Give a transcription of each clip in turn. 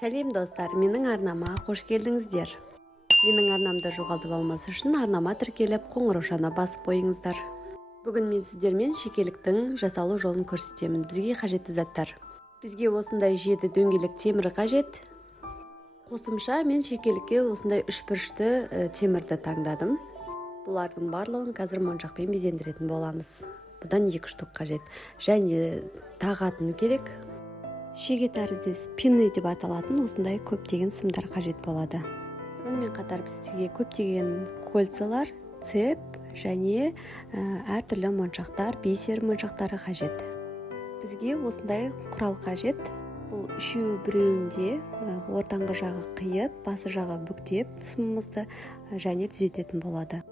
Сәлем достар, менің арнама қош келдіңіздер. Менің арнамды жоғалтып алмас үшін арнама тіркеліп, қоңыраушаны басып қойыңыздар. Бүгін мен сіздермен шекеліктің жасалу жолын көрсетемін. Бізге қажетті заттар. Бізге осындай 7 дөңгелек темір қажет. Қосымша мен шекелікке осындай 3 бұрышты темірді таңдадым. Бұлардың барлығын қазір моншақпен безендіретін боламыз. Бұдан 2 штук қажет. Және тағатын керек. Шеге тәрізді спинны деп аталатын осындай көптеген сымдар қажет болады. Сонымен қатар бізге көптеген кольцалар, цеп және әртүрлі моншақтар, бисер моншақтары қажет. Бізге осындай құрал қажет. Бұл үшеуі біреуінде ортаңғы жағы қиып, басы жағы бүктеп сымымызды және түзететін болады.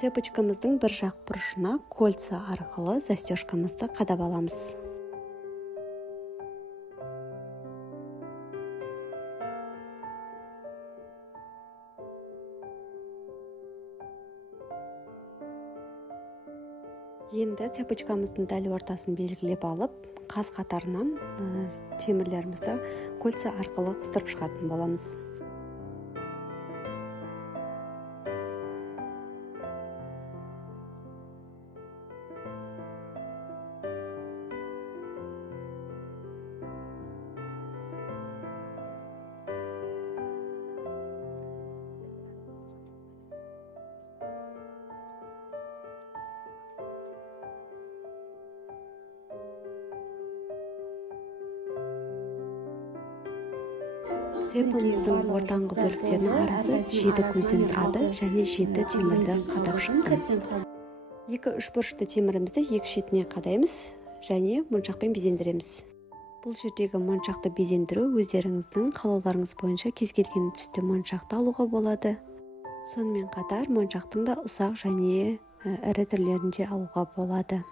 Цепочкамыздың бір жақ бұрышына кольца арқылы застежкамызды қадап аламыз. Енді цепочкамыздың дәл ортасын белгілеп алып, қаз қатарынан темірлерімізді кольца арқылы қыстырып шығатын боламыз. Цепіміздің ортаңғы бөліктерінің арасы 7 көзден тұрады және 7 темірді қадап шықтым. 2-3 бұрышты темірімізді 2 шетіне қадаймыз және моншақпен безендіреміз. Бұл жердегі моншақты безендіру өздеріңіздің қалауларыңыз бойынша кез келген түсті моншақты алуға болады. Сонымен қатар моншақтың да ұсақ және ірі түрлерінде алуға болады.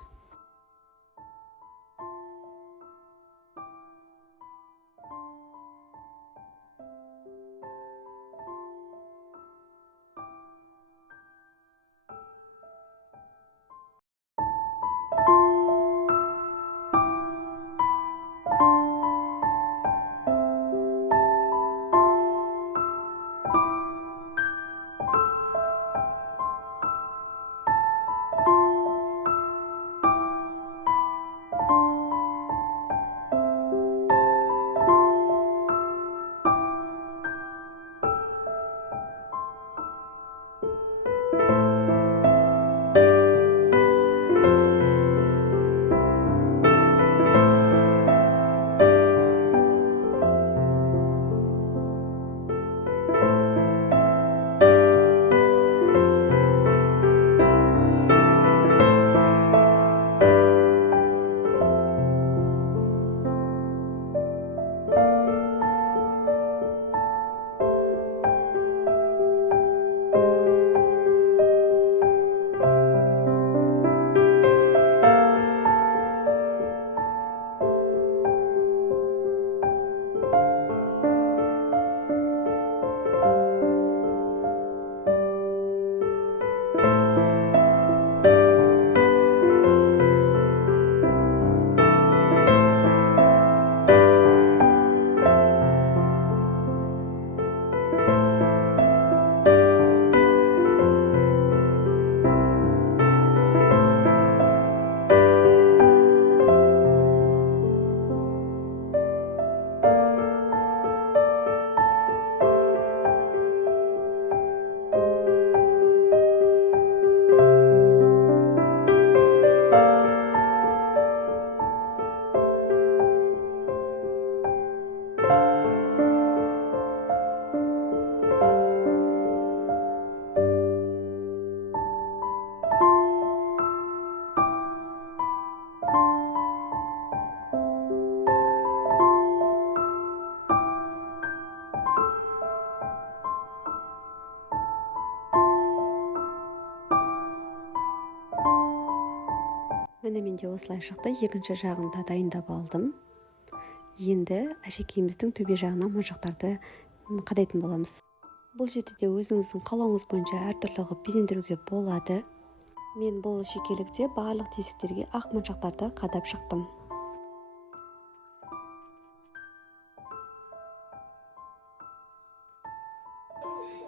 Міне менде осылай шықты. Екінші жағын да дайындап алдым. Енді әшекейіміздің төбе жағына моншақтарды қадайтын боламыз. Бұл жерде де өзіңіздің қалауыңыз бойынша әртүрлі қылып безендіруге болады. Мен бұл шекелікте барлық тесіктерге ақ моншақтарды қадап шықтым.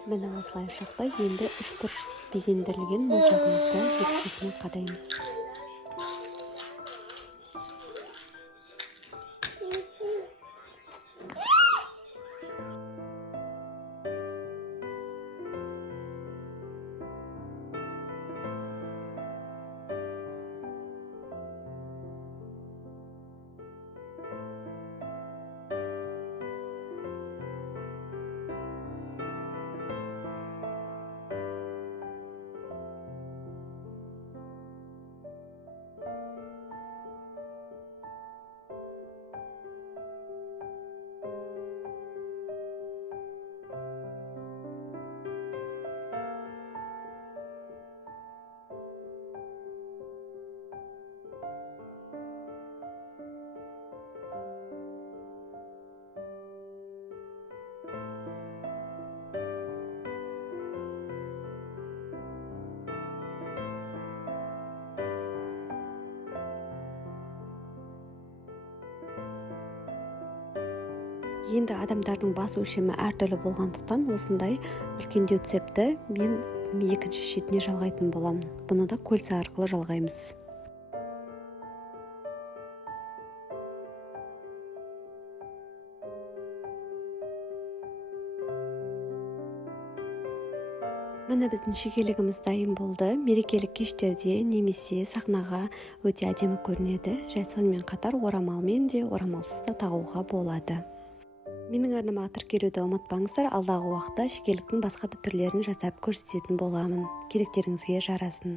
Міне осылайша енді үшбұрыш безендірілген моншағымызды екі шетіне қадаймыз. Енді адамдардың бас өлшемі әртүрлі болғандықтан осындай үлкендеу цепті мен екінші шетіне жалғайтын боламын. Бұны да кольца арқылы жалғаймыз. Міне біздің шекелігіміз дайын болды. Мерекелік кештерде немесе сахнаға өте әдемі көрінеді. Және сонымен қатар орамалмен де орамалсыз да тағуға болады. Менің арнама тіркелуді ұмытпаңыздар, алдағы уақытта шекеліктің басқа да түрлерін жасап көрсететін боламын. Керектеріңізге жарасын.